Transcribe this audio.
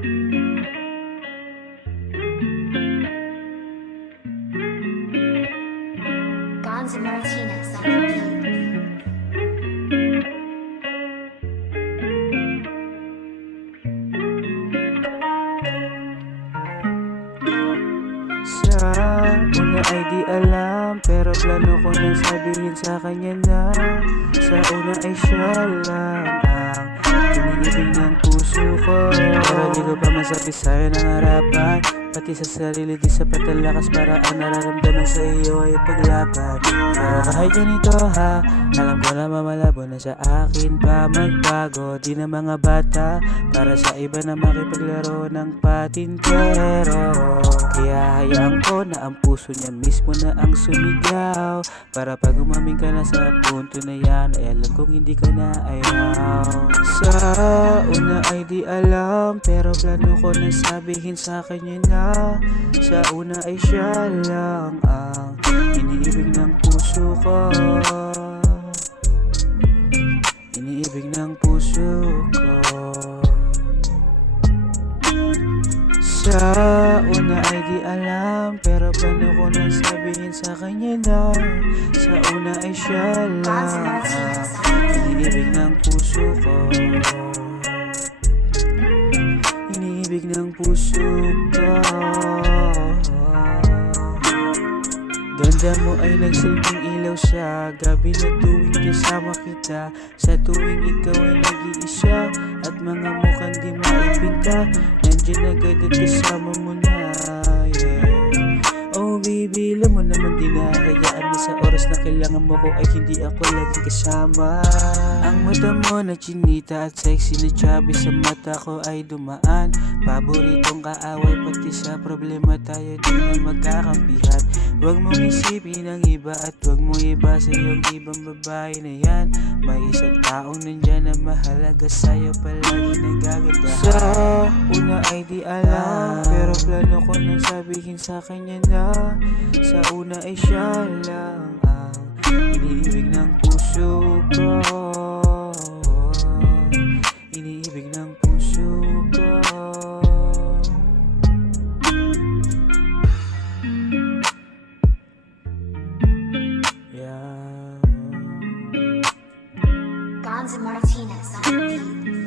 Gonza Martinez on the beat. Sa una ay di alam, pero plano ko nang sabihin sa kanya na sa una ay siya lang ang iniibig ng puso ko. Pero di ko pa masabi sa'yo ng harapan, pati sa sarili di sapat ang lakas para ang nararamdaman sa iyo ay paglaban. Pero kahit ganito ha, alam ko na mamalabo na sa akin pa magbago. Di na mga bata para sa iba na makipaglaro ng patintero. Kaya hayaan ko na ang puso niya mismo na ang sumigaw, para pag umaming ka na sa punto na yan ay alam kong hindi ka na ayaw. Sa una ay di alam, pero plano ko na sabihin sa kanya na sa una ay siya lang ang iniibig ng puso ko. Iniibig ng puso ko. Sa una ay di alam, pero plano ko na sabihin sa kanya na sa una ay siya lang ang iniibig ng puso ko. Iniibig ng puso ko. Ganda mo ay nagsilbing ilaw sa gabi na tuwing kasama kita. Sa tuwing ikaw ay nag-iisa at mga mukhang di maipinta, nandiyan agad at kasama mo na, yeah. Oh baby, alam mo naman di nahayaan na sa oras na kailangan mo ko ay hindi ako lagi kasama. Ang mata mo na chinita at sexy na chubby sa mata ko ay dumaan. Paboritong kaaway pati sa problema tayo di na magkakampihan. Huwag mong isipin ang iba at huwag mong iba sa iyong ibang babae na yan. May isang taong nandyan na mahalaga sa'yo palagi nagagandahan. Sa una ay di alam, pero plano ko nang sabihin sa kanya na sa una ay siya lang ang iniibig ng puso ko. Iniibig ng puso ko. Gonza Martinez on the beat.